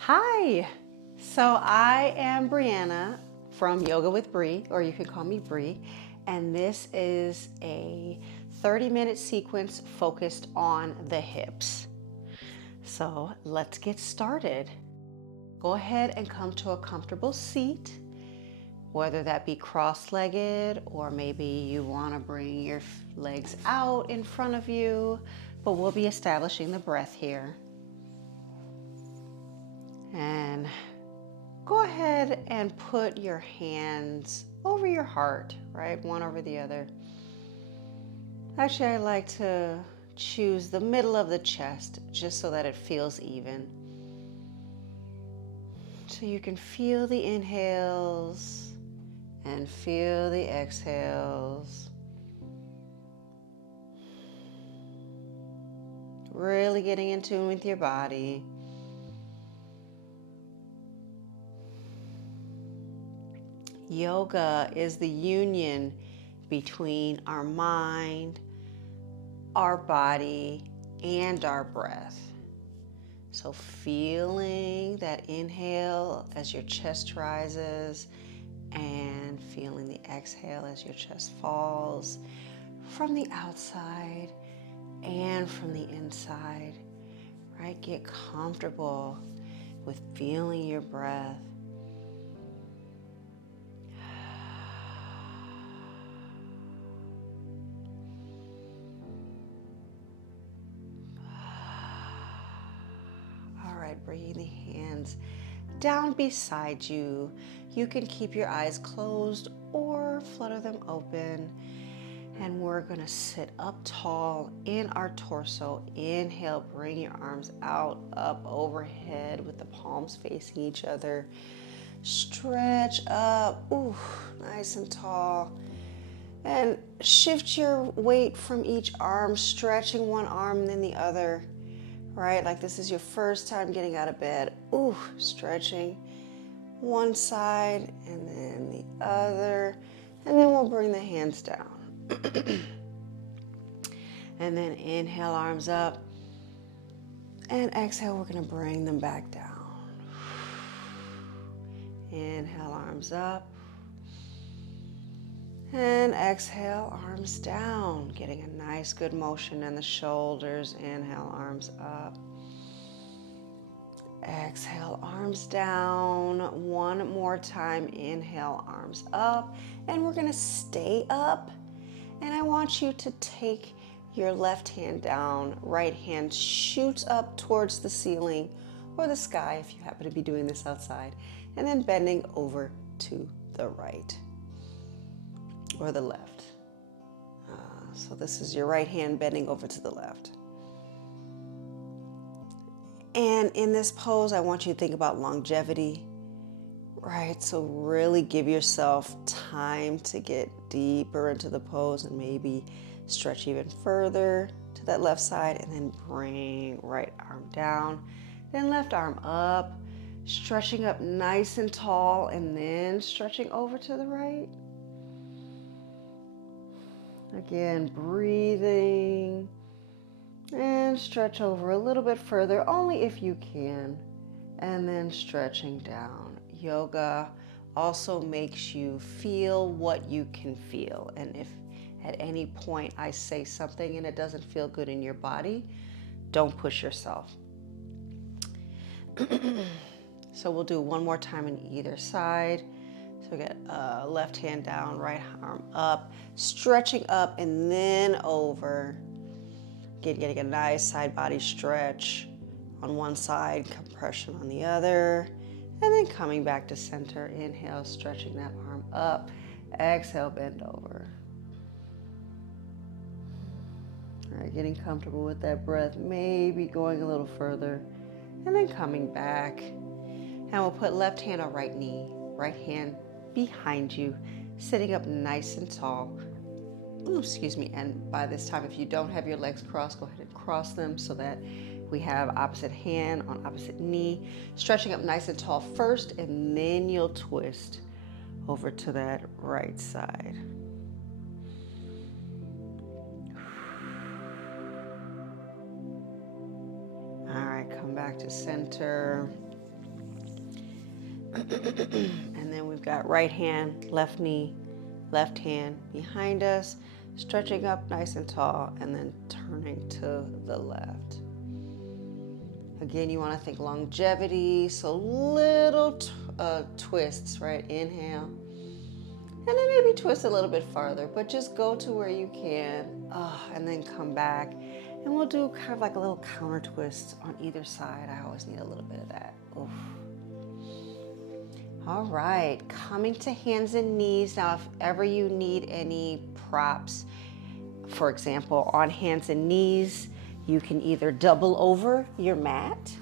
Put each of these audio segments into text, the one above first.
Hi, so I am Brianna from Yoga with Bree, or you can call me Bree, and this is a 30-minute sequence focused on the hips. So let's get started. Go ahead and come to a comfortable seat, whether that be cross-legged or maybe you want to bring your legs out in front of you, but we'll be establishing the breath here. And go ahead and put your hands over your heart, right? One over the other. Actually, I like to choose the middle of the chest just so that it feels even. So you can feel the inhales and feel the exhales. Really getting in tune with your body. Yoga is the union between our mind, our body, and our breath. So feeling that inhale as your chest rises and feeling the exhale as your chest falls from the outside and from the inside, right? Get comfortable with feeling your breath. All right, bring the hands down beside you. You can keep your eyes closed or flutter them open. And we're gonna sit up tall in our torso. Inhale, bring your arms out, up overhead with the palms facing each other. Stretch up, ooh, nice and tall. And shift your weight from each arm, stretching one arm and then the other, right? Like this is your first time getting out of bed. Ooh, stretching one side and then the other. And then we'll bring the hands down. And then inhale, arms up. And exhale, we're going to bring them back down. Inhale, arms up. And exhale, arms down. Getting a nice good motion in the shoulders. Inhale, arms up. Exhale, arms down. One more time. Inhale, arms up. And we're going to stay up. And I want you to take your left hand down, right hand shoots up towards the ceiling or the sky if you happen to be doing this outside, and then bending over to the right or the left. So this is your right hand bending over to the left. And in this pose, I want you to think about longevity, right? So really give yourself time to get deeper into the pose and maybe stretch even further to that left side, and then bring right arm down, then left arm up, stretching up nice and tall, and then stretching over to the right. Again, breathing and stretch over a little bit further, only if you can, and then stretching down. Yoga also makes you feel what you can feel, and if at any point I say something and it doesn't feel good in your body, don't push yourself. So we'll do one more time on either side. So we get left hand down, right arm up, stretching up and then over. Getting a nice side body stretch on one side, compression on the other, and then coming back to center. Inhale, stretching that arm up. Exhale, bend over. All right, getting comfortable with that breath, maybe going a little further, and then coming back. And we'll put left hand on right knee, right hand behind you, sitting up nice and tall. Ooh, excuse me, and by this time, if you don't have your legs crossed, go ahead and cross them so that we have opposite hand on opposite knee, stretching up nice and tall first, and then you'll twist over to that right side. All right, come back to center. And then we've got right hand, left knee, left hand behind us, stretching up nice and tall, and then turning to the left. Again, you want to think longevity, so little twists, right? Inhale. And then maybe twist a little bit farther, but just go to where you can, and then come back. And we'll do kind of like a little counter twist on either side. I always need a little bit of that. Oof. All right, coming to hands and knees. Now, if ever you need any props, for example, on hands and knees, you can either double over your mat,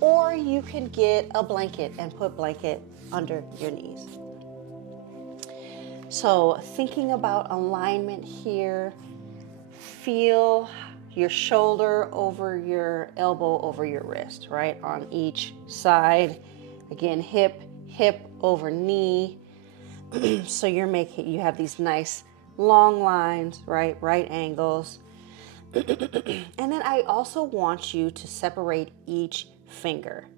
or you can get a blanket and put blanket under your knees. So thinking about alignment here, feel your shoulder over your elbow over your wrist, right? On each side. Again, hip over knee. So you have these nice long lines, right? Right angles. And then I also want you to separate each finger.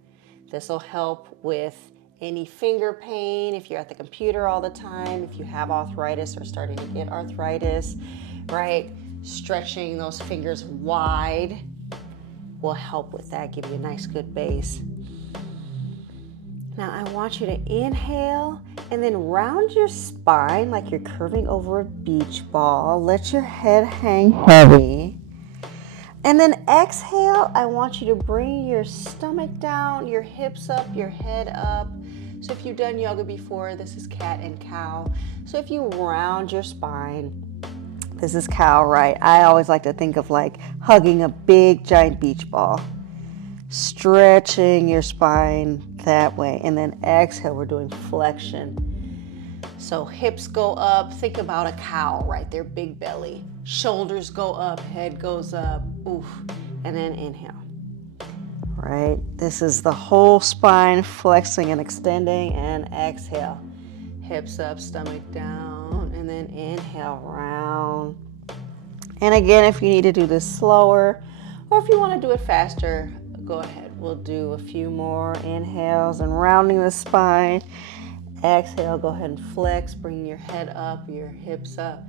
This will help with any finger pain, if you're at the computer all the time, if you have arthritis or starting to get arthritis, right? Stretching those fingers wide will help with that, give you a nice good base. Now I want you to inhale and then round your spine like you're curving over a beach ball. Let your head hang heavy. And then exhale, I want you to bring your stomach down, your hips up, your head up. So if you've done yoga before, this is cat and cow. So if you round your spine, this is cow, right? I always like to think of like hugging a big giant beach ball. Stretching your spine that way. And then exhale, we're doing flexion. So hips go up, think about a cow, right? Their big belly. Shoulders go up, head goes up, oof. And then inhale. Right? This is the whole spine flexing and extending, and exhale. Hips up, stomach down, and then inhale, round. And again, if you need to do this slower, or if you want to do it faster, go ahead. We'll do a few more inhales and rounding the spine. Exhale, go ahead and flex, bring your head up, your hips up,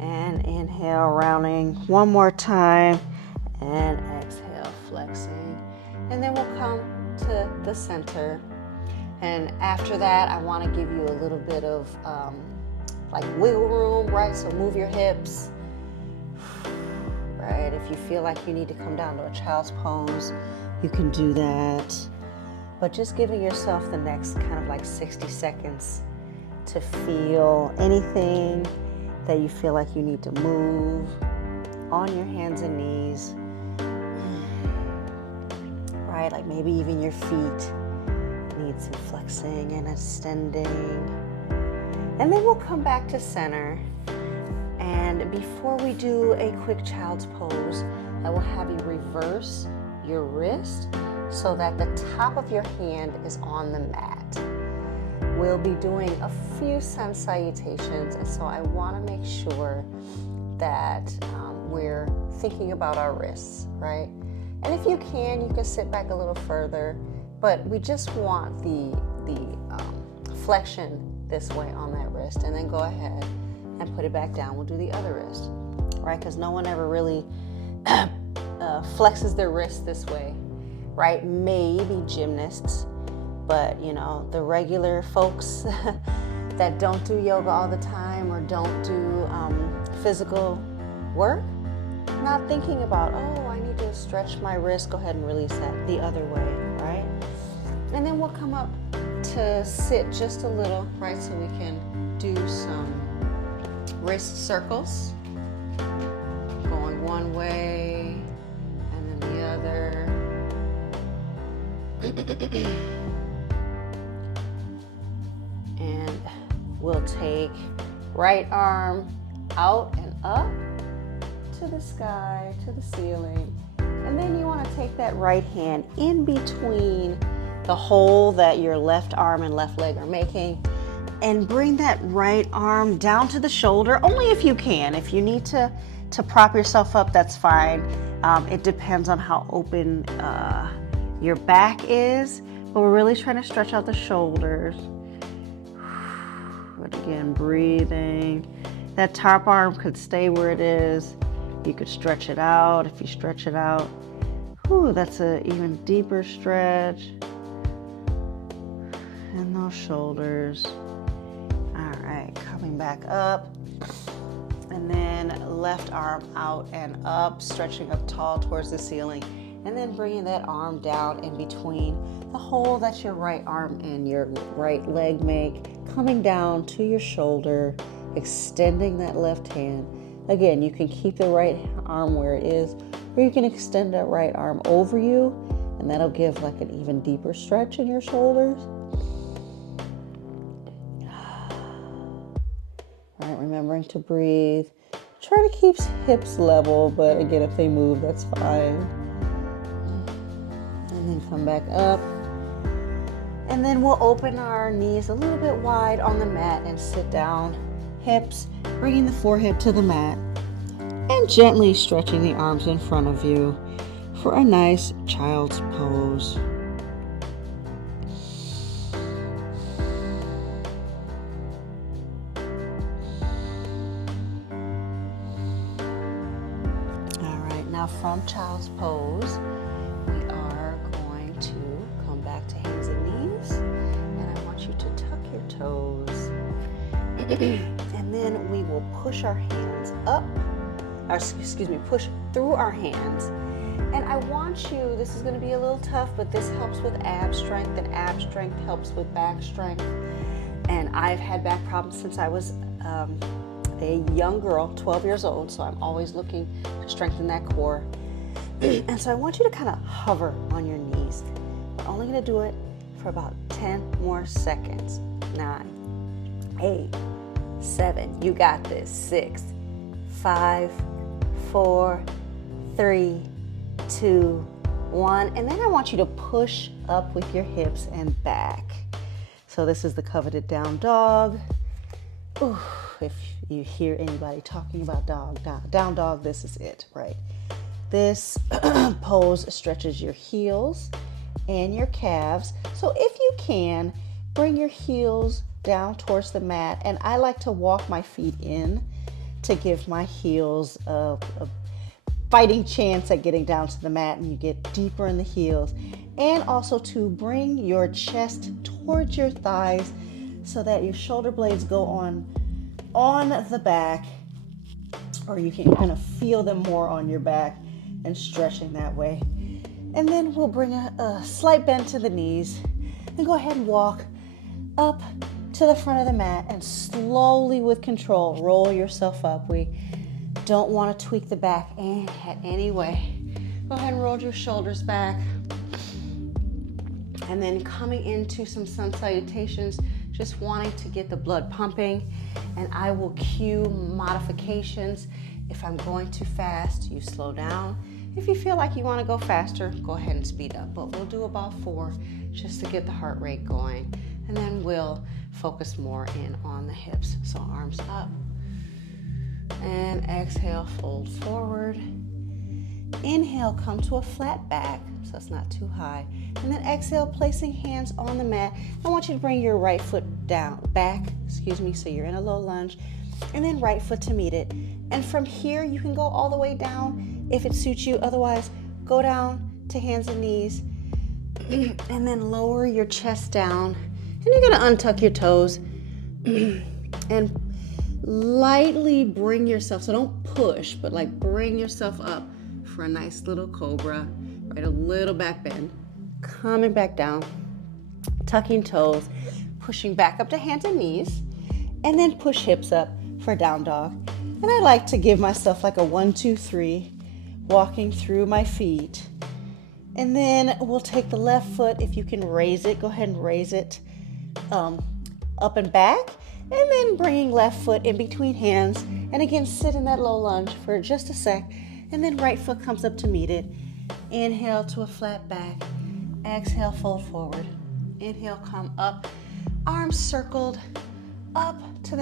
and inhale, rounding one more time, and exhale, flexing. And then we'll come to the center. And after that, I want to give you a little bit of like wiggle room, right? So move your hips, right? If you feel like you need to come down to a child's pose, you can do that. But just giving yourself the next kind of like 60 seconds to feel anything that you feel like you need to move on your hands and knees. Right, like maybe even your feet need some flexing and extending. And then we'll come back to center. And before we do a quick child's pose, I will have you reverse your wrist so that the top of your hand is on the mat. We'll be doing a few sun salutations, and so I want to make sure that we're thinking about our wrists, right? And if you can sit back a little further, but we just want the flexion this way on that wrist, and then go ahead and put it back down. We'll do the other wrist, right? Because no one ever really flexes their wrist this way, right? Maybe gymnasts, but the regular folks that don't do yoga all the time or don't do physical work, not thinking about, oh, I need to stretch my wrist, go ahead and release that the other way, right? And then we'll come up to sit just a little, right? So we can do some wrist circles, going one way and then the other. And we'll take right arm out and up to the sky, to the ceiling. And then you want to take that right hand in between the hole that your left arm and left leg are making, and bring that right arm down to the shoulder, only if you can. If you need to prop yourself up, that's fine. It depends on how open your back is, But we're really trying to stretch out the shoulders. But again, breathing. That top arm could stay where it is. You could stretch it out. If you stretch it out, that's an even deeper stretch. And those shoulders. All right, coming back up. And then left arm out and up, stretching up tall towards the ceiling. And then bringing that arm down in between the hole that your right arm and your right leg make. Coming down to your shoulder, extending that left hand. Again, you can keep the right arm where it is, or you can extend that right arm over you, and that'll give like an even deeper stretch in your shoulders. All right, remembering to breathe. Try to keep hips level, but again, if they move, that's fine. And then come back up. And then we'll open our knees a little bit wide on the mat and sit down. Hips, bringing the forehead to the mat. And gently stretching the arms in front of you for a nice child's pose. Now from child's pose, we are going to come back to hands and knees, and I want you to tuck your toes, and then we will push our hands up, push through our hands, and I want you, this is going to be a little tough, but this helps with ab strength, and ab strength helps with back strength, and I've had back problems since I was a young girl, 12 years old, so I'm always looking to strengthen that core. And so I want you to kind of hover on your knees. We're only going to do it for about 10 more seconds. 9, 8, 7, you got this. 6, 5, 4, 3, 2, 1. And then I want you to push up with your hips and back. So this is the coveted down dog. Ooh, if you hear anybody talking about down dog, this is it, right? This pose stretches your heels and your calves. So if you can, bring your heels down towards the mat. And I like to walk my feet in to give my heels a fighting chance at getting down to the mat, and you get deeper in the heels. And also to bring your chest towards your thighs so that your shoulder blades go on the back, or you can kind of feel them more on your back and stretching that way. And then we'll bring a slight bend to the knees and go ahead and walk up to the front of the mat and slowly with control roll yourself up. We don't want to tweak the back in any way. Go ahead and roll your shoulders back. And then coming into some sun salutations, just wanting to get the blood pumping, and I will cue modifications. If I'm going too fast, you slow down. If you feel like you want to go faster, go ahead and speed up, but we'll do about 4 just to get the heart rate going, and then we'll focus more in on the hips. So arms up, and exhale, fold forward. Inhale, come to a flat back, so it's not too high. And then exhale, placing hands on the mat. I want you to bring your right foot back, so you're in a low lunge, and then right foot to meet it. And from here, you can go all the way down if it suits you. Otherwise, go down to hands and knees, and then lower your chest down. And you're gonna untuck your toes and lightly bring yourself, so don't push, but like bring yourself up for a nice little cobra, right? A little back bend, coming back down, tucking toes, pushing back up to hands and knees, and then push hips up for down dog. And I like to give myself like a 1, 2, 3, walking through my feet. And then we'll take the left foot, if you can raise it, go ahead and raise it up and back, and then bringing left foot in between hands, and again, sit in that low lunge for just a sec. And then right foot comes up to meet it. Inhale to a flat back. Exhale, fold forward. Inhale, come up. Arms circled up to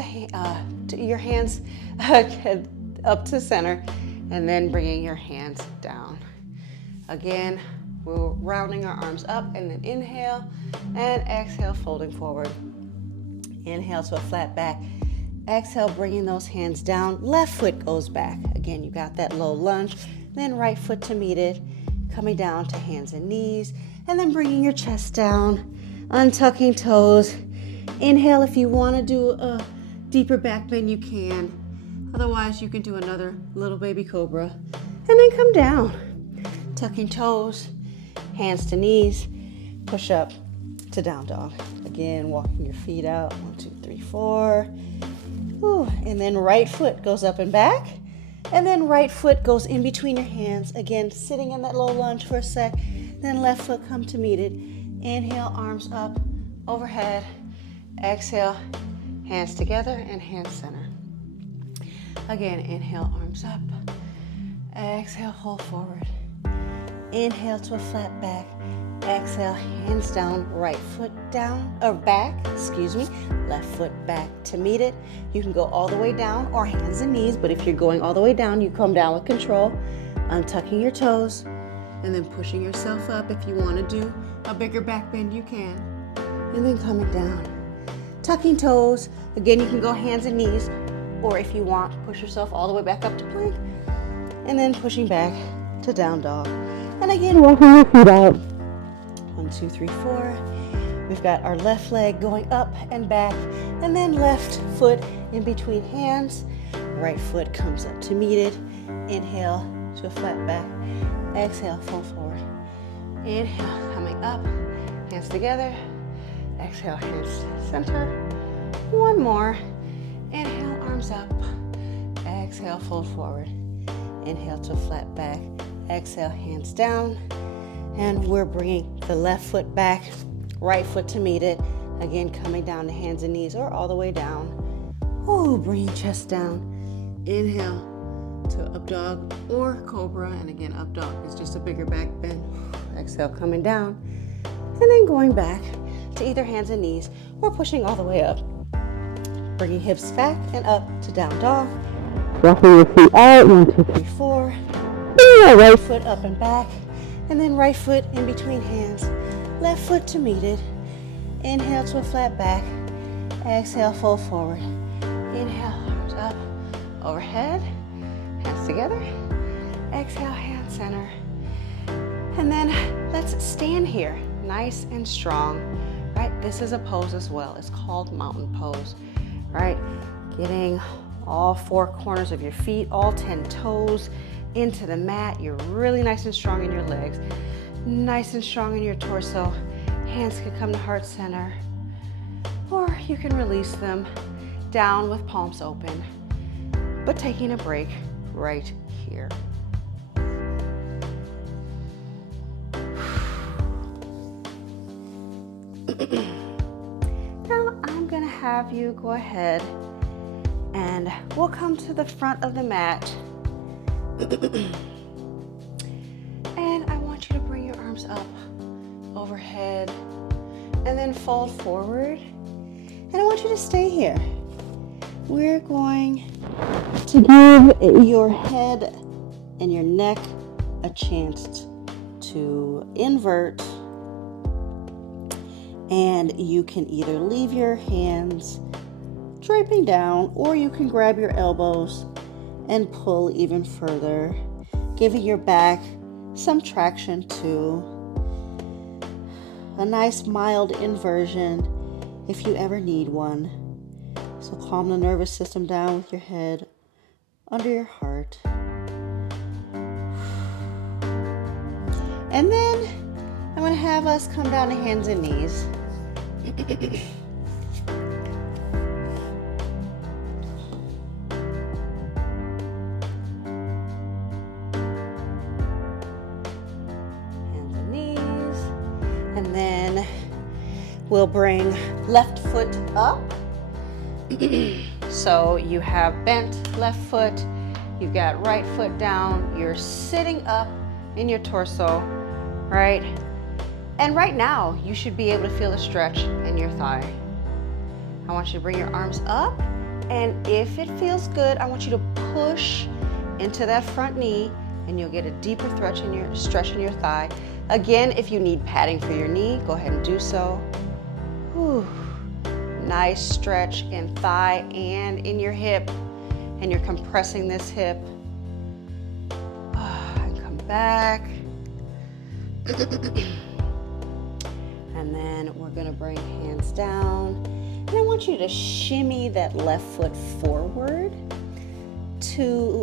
your hands up to center. And then bringing your hands down. Again, We're rounding our arms up, and then inhale and exhale, folding forward. Inhale to a flat back. Exhale, bringing those hands down. Left foot goes back. Again, you got that low lunge. Then right foot to meet it. Coming down to hands and knees. And then bringing your chest down. Untucking toes. Inhale, if you want to do a deeper back bend, you can. Otherwise, you can do another little baby cobra. And then come down. Tucking toes. Hands to knees. Push up to down dog. Again, walking your feet out. 1, 2, 3, 4. Ooh, and then right foot goes up and back. And then right foot goes in between your hands. Again, sitting in that low lunge for a sec. Then left foot come to meet it. Inhale, arms up, overhead. Exhale, hands together and hands center. Again, inhale, arms up. Exhale, hold forward. Inhale to a flat back. Exhale, hands down, right foot down, or back, left foot back to meet it. You can go all the way down or hands and knees, but if you're going all the way down, you come down with control, untucking your toes, and then pushing yourself up. If you want to do a bigger back bend, you can. And then coming down, tucking toes. Again, you can go hands and knees, or if you want, push yourself all the way back up to plank, and then pushing back to down dog. And again, walking your feet out. 1, 2, 3, 4. We've got our left leg going up and back, and then left foot in between hands. Right foot comes up to meet it. Inhale to a flat back. Exhale, fold forward. Inhale, coming up, hands together. Exhale, hands center. One more. Inhale, arms up. Exhale, fold forward. Inhale to a flat back. Exhale, hands down. And we're bringing the left foot back, right foot to meet it. Again, coming down to hands and knees or all the way down. Ooh, bringing chest down. Inhale to up dog or cobra. And again, up dog is just a bigger back bend. Exhale, coming down. And then going back to either hands and knees or pushing all the way up. Bringing hips back and up to down dog. Walking your feet out. 1, 2, 3, 4. Right foot up and back. And then right foot in between hands. Left foot to meet it. Inhale to a flat back. Exhale, fold forward. Inhale, arms up, overhead. Hands together. Exhale, hand center. And then let's stand here, nice and strong. Right? This is a pose as well. It's called mountain pose. Right? Getting all 4 corners of your feet, all 10 toes into the mat. You're really nice and strong in your legs, nice and strong in your torso. Hands can come to heart center, or you can release them down with palms open, but taking a break right here. Now I'm gonna have you go ahead and we'll come to the front of the mat. And I want you to bring your arms up overhead and then fold forward. And I want you to stay here. We're going to give your head and your neck a chance to invert. And you can either leave your hands draping down, or you can grab your elbows and pull even further, giving your back some traction to a nice mild inversion if you ever need one. So calm the nervous system down with your head under your heart. And then I'm going to have us come down to hands and knees. We'll bring left foot up. So you have bent left foot, you've got right foot down, you're sitting up in your torso, right? And right now, you should be able to feel a stretch in your thigh. I want you to bring your arms up, and if it feels good, I want you to push into that front knee and you'll get a deeper stretch in your thigh. Again, if you need padding for your knee, go ahead and do so. Whew. Nice stretch in thigh and in your hip, and you're compressing this hip. And come back. And then we're gonna bring hands down. And I want you to shimmy that left foot forward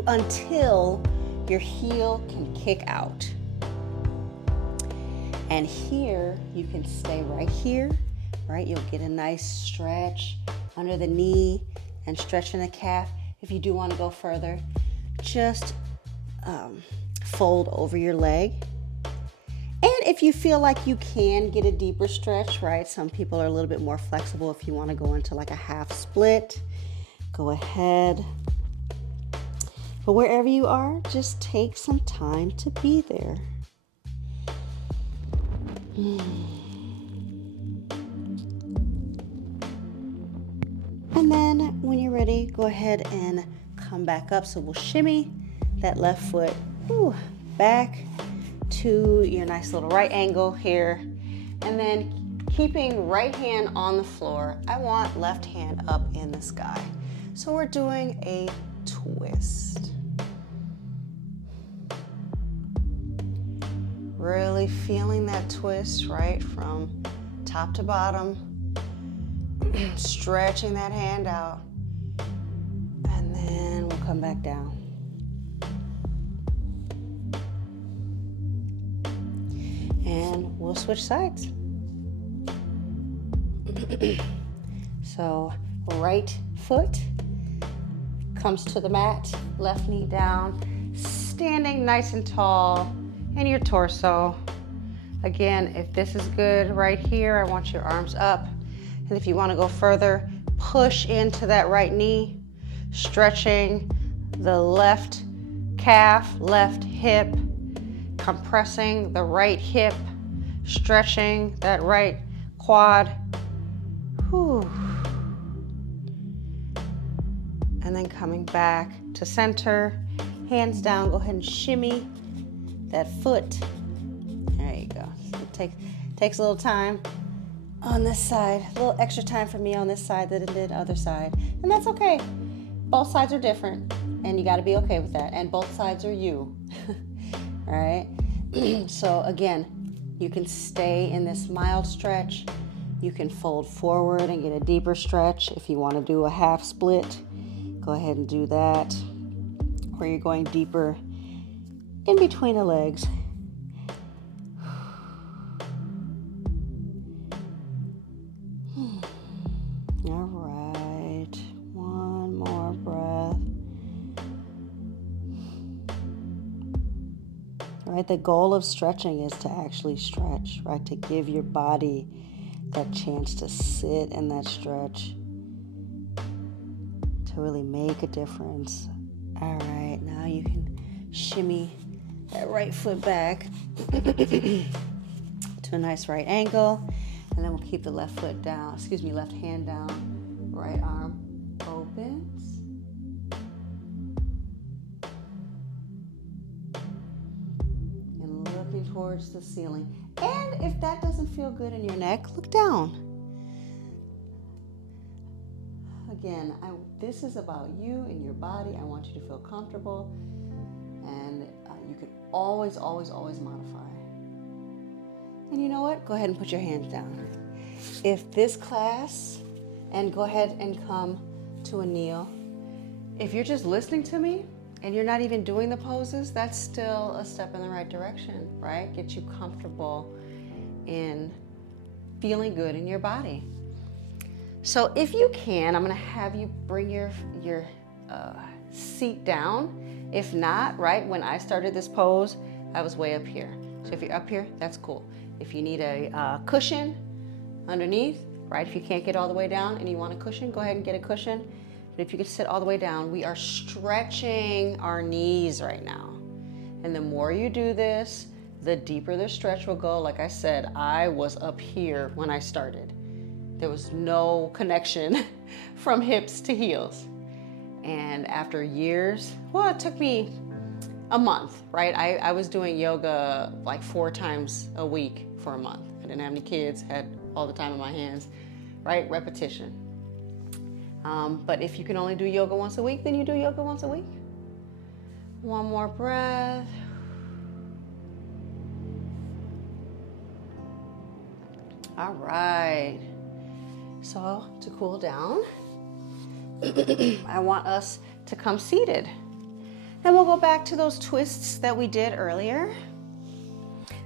until your heel can kick out. And here, you can stay right here, right? You'll get a nice stretch under the knee and stretch in the calf. If you do want to go further, just fold over your leg. And if you feel like you can get a deeper stretch, right? Some people are a little bit more flexible. If you want to go into like a half split, go ahead. But wherever you are, just take some time to be there. And then when you're ready, go ahead and come back up. So we'll shimmy that left foot back to your nice little right angle here. And then keeping right hand on the floor, I want left hand up in the sky. So we're doing a twist. Really feeling that twist, right, from top to bottom. Stretching that hand out. And then we'll come back down. And we'll switch sides. So right foot comes to the mat, left knee down, standing nice and tall in your torso. Again, if this is good right here, I want your arms up. And if you want to go further, push into that right knee, stretching the left calf, left hip, compressing the right hip, stretching that right quad. Whew. And then coming back to center, hands down, go ahead and shimmy that foot. There you go. It takes a little time on this side, a little extra time for me on this side than it did the other side. And that's okay. Both sides are different, and you got to be okay with that. And both sides are you. All right? So again, you can stay in this mild stretch. You can fold forward and get a deeper stretch. If you want to do a half split, go ahead and do that. Or you're going deeper in between the legs. All right, one more breath. All right, the goal of stretching is to actually stretch, right? To give your body that chance to sit in that stretch, to really make a difference. All right, now you can shimmy that right foot back to a nice right angle. And then we'll keep the left foot down, left hand down, right arm opens. And looking towards the ceiling. And if that doesn't feel good in your neck, look down. Again, this is about you and your body. I want you to feel comfortable. And you can always, always, always modify. And you know what? Go ahead and put your hands down. If this class, and go ahead and come to a kneel. If you're just listening to me and you're not even doing the poses, that's still a step in the right direction, right? Get you comfortable in feeling good in your body. So if you can, I'm gonna have you bring your seat down. If not, right, when I started this pose, I was way up here. So if you're up here, that's cool. If you need a cushion underneath, right? If you can't get all the way down and you want a cushion, go ahead and get a cushion. But if you can sit all the way down, we are stretching our knees right now. And the more you do this, the deeper the stretch will go. Like I said, I was up here when I started. There was no connection from hips to heels. And after years, well, it took me a month, right? I was doing yoga like 4 times a week for a month. I didn't have any kids, had all the time in my hands, right? Repetition. But if you can only do yoga once a week, then you do yoga once a week. One more breath. All right. So to cool down, I want us to come seated. And we'll go back to those twists that we did earlier.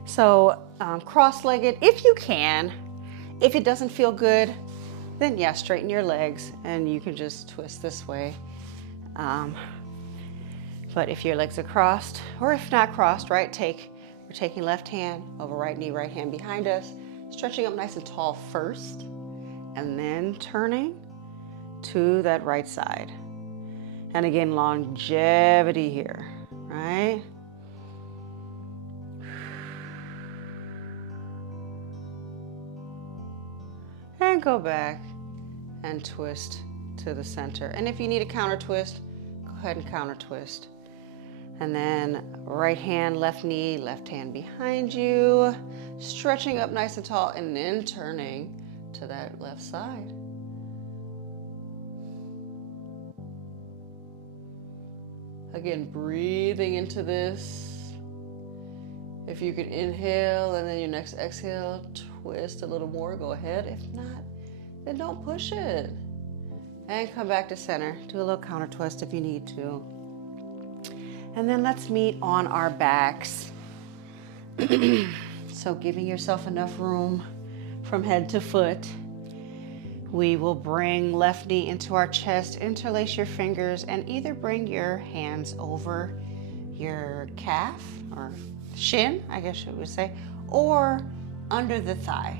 So cross-legged, if you can. If it doesn't feel good, then yeah, straighten your legs and you can just twist this way. But if your legs are crossed, or if not crossed, right, we're taking left hand over right knee, right hand behind us, stretching up nice and tall first, and then turning to that right side. And again, longevity here, right? And go back and twist to the center. And if you need a counter twist, go ahead and counter twist. And then right hand, left knee, left hand behind you, stretching up nice and tall, and then turning to that left side. Again, breathing into this. If you can inhale and then your next exhale, twist a little more, go ahead. If not, then don't push it. And come back to center. Do a little counter twist if you need to. And then let's meet on our backs. So giving yourself enough room from head to foot. We will bring left knee into our chest, interlace your fingers, and either bring your hands over your calf or shin, I guess you would say, or under the thigh,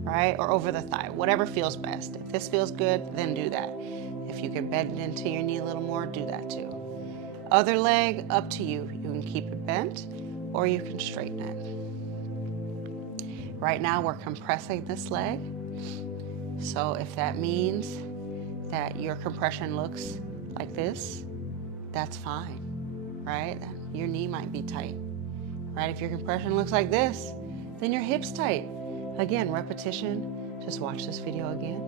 right? Or over the thigh, whatever feels best. If this feels good, then do that. If you can bend into your knee a little more, do that too. Other leg, up to you. You can keep it bent or you can straighten it. Right now we're compressing this leg. So if that means that your compression looks like this, that's fine, right? Your knee might be tight, right? If your compression looks like this, then your hip's tight. Again, repetition. Just watch this video again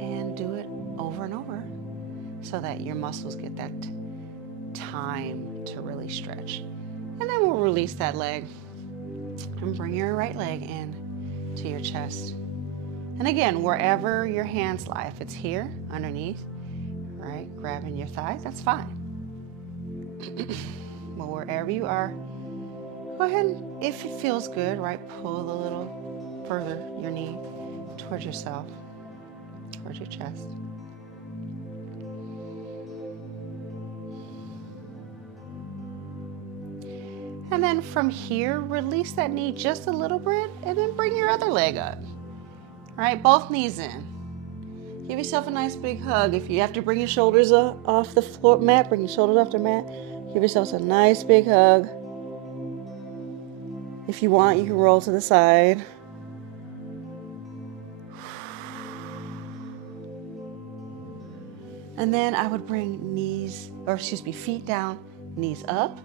and do it over and over so that your muscles get that time to really stretch. And then we'll release that leg and bring your right leg in to your chest. And again, wherever your hands lie, if it's here, underneath, right, grabbing your thigh, that's fine. But wherever you are, go ahead and, if it feels good, right, pull a little further your knee towards yourself, towards your chest. And then from here, release that knee just a little bit and then bring your other leg up. All right, both knees in. Give yourself a nice big hug. If you have to bring your shoulders off the floor mat, bring your shoulders off the mat. Give yourself a nice big hug. If you want, you can roll to the side. And then I would bring feet down, knees up.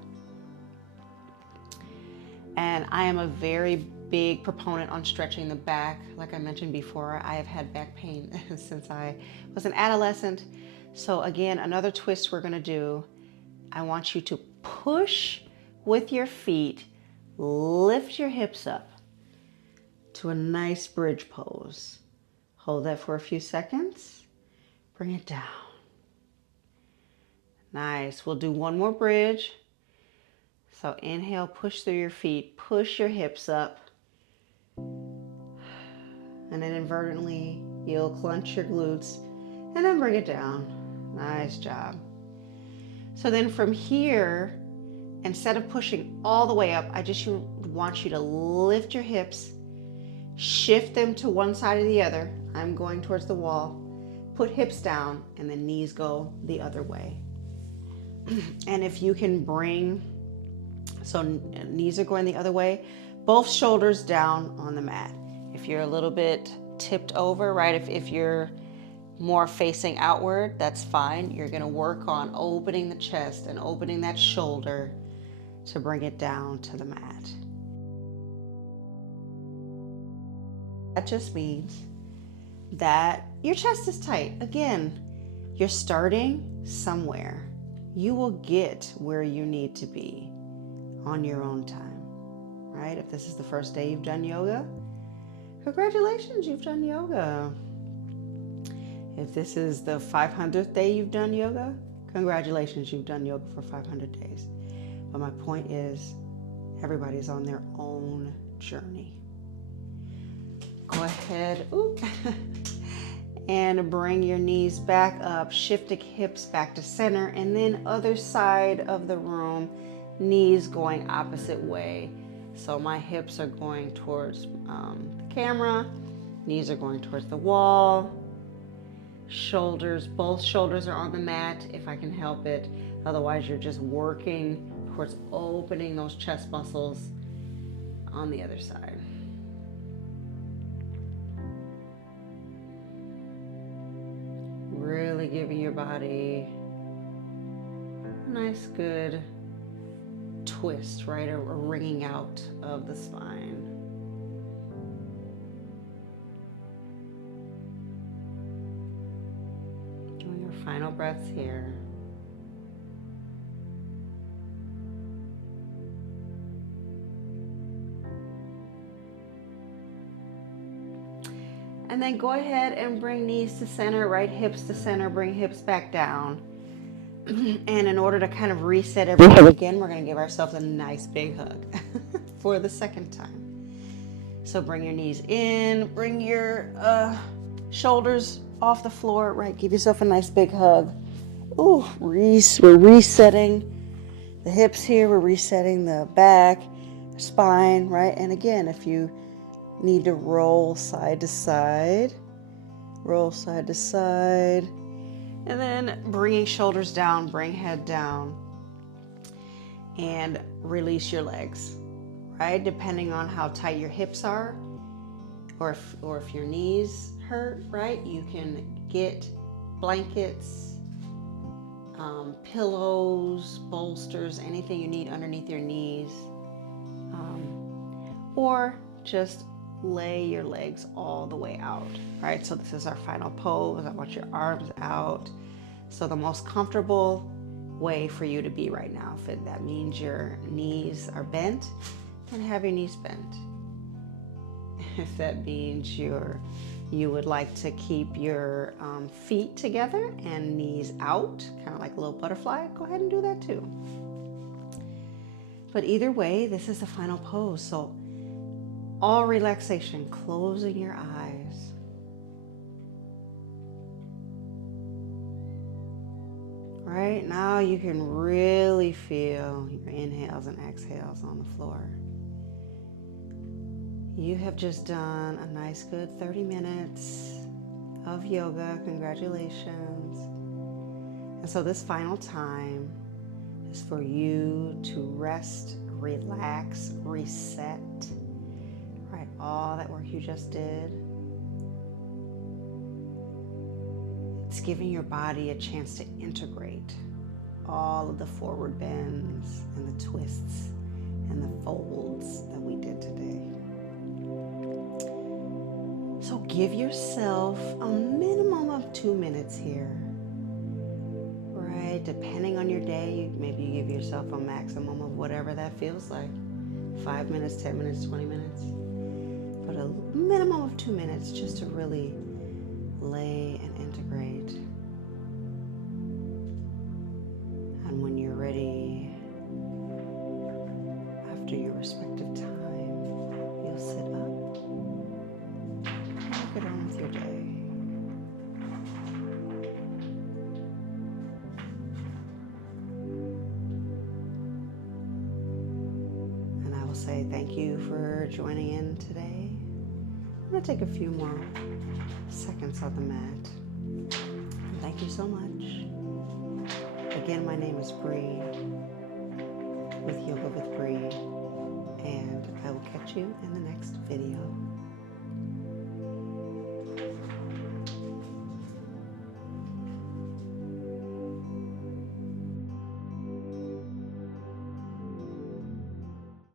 And I am a very big proponent on stretching the back. Like I mentioned before, I have had back pain since I was an adolescent. So again, another twist we're gonna do, I want you to push with your feet, lift your hips up to a nice bridge pose. Hold that for a few seconds, bring it down. Nice, we'll do one more bridge. So inhale, push through your feet, push your hips up. And then invertently, you'll clench your glutes and then bring it down. Nice job. So then from here, instead of pushing all the way up, I just want you to lift your hips, shift them to one side or the other. I'm going towards the wall. Put hips down and then knees go the other way. And if you can bring, so knees are going the other way, both shoulders down on the mat. If you're a little bit tipped over, right, if you're more facing outward, that's fine. You're gonna work on opening the chest and opening that shoulder to bring it down to the mat. That just means that your chest is tight. Again, you're starting somewhere. You will get where you need to be on your own time, right? If this is the first day you've done yoga, congratulations, you've done yoga. If this is the 500th day you've done yoga, congratulations, you've done yoga for 500 days. But my point is, everybody's on their own journey. Go ahead, and bring your knees back up, shift the hips back to center, and then other side of the room, knees going opposite way. So my hips are going towards the camera, knees are going towards the wall, shoulders, both shoulders are on the mat if I can help it. Otherwise, you're just working towards opening those chest muscles on the other side. Really giving your body a nice, good twist, right? A wringing out of the spine. Doing your final breaths here. And then go ahead and bring knees to center, right hips to center, bring hips back down. And in order to kind of reset everything again, we're going to give ourselves a nice big hug for the second time. So bring your knees in, bring your shoulders off the floor, right? Give yourself a nice big hug. Ooh, we're resetting the hips here. We're resetting the back, spine, right? And again, if you need to roll side to side, and then bringing shoulders down, bring head down, and release your legs, right? Depending on how tight your hips are, or if your knees hurt, right? You can get blankets, pillows, bolsters, anything you need underneath your knees, or just lay your legs all the way out, right? So this is our final pose. I want your arms out. So the most comfortable way for you to be right now. If that means your knees are bent, then have your knees bent. If that means you would like to keep your feet together and knees out, kind of like a little butterfly, go ahead and do that too. But either way, this is the final pose. So all relaxation, closing your eyes. Right now you can really feel your inhales and exhales on the floor. You have just done a nice good 30 minutes of yoga. Congratulations. And so this final time is for you to rest, relax, reset. Right, all that work you just did. It's giving your body a chance to integrate all of the forward bends and the twists and the folds that we did today. So give yourself a minimum of 2 minutes here. Right, depending on your day, maybe you give yourself a maximum of whatever that feels like. 5 minutes, 10 minutes, 20 minutes. But a minimum of 2 minutes just to really lay and integrate. And when you're ready, after your respective time, you'll sit up and get on with your day. And I will say thank you for joining in today. I'm going to take a few more seconds on the mat. Thank you so much. Again, my name is Bree with Yoga with Bree, and I will catch you in the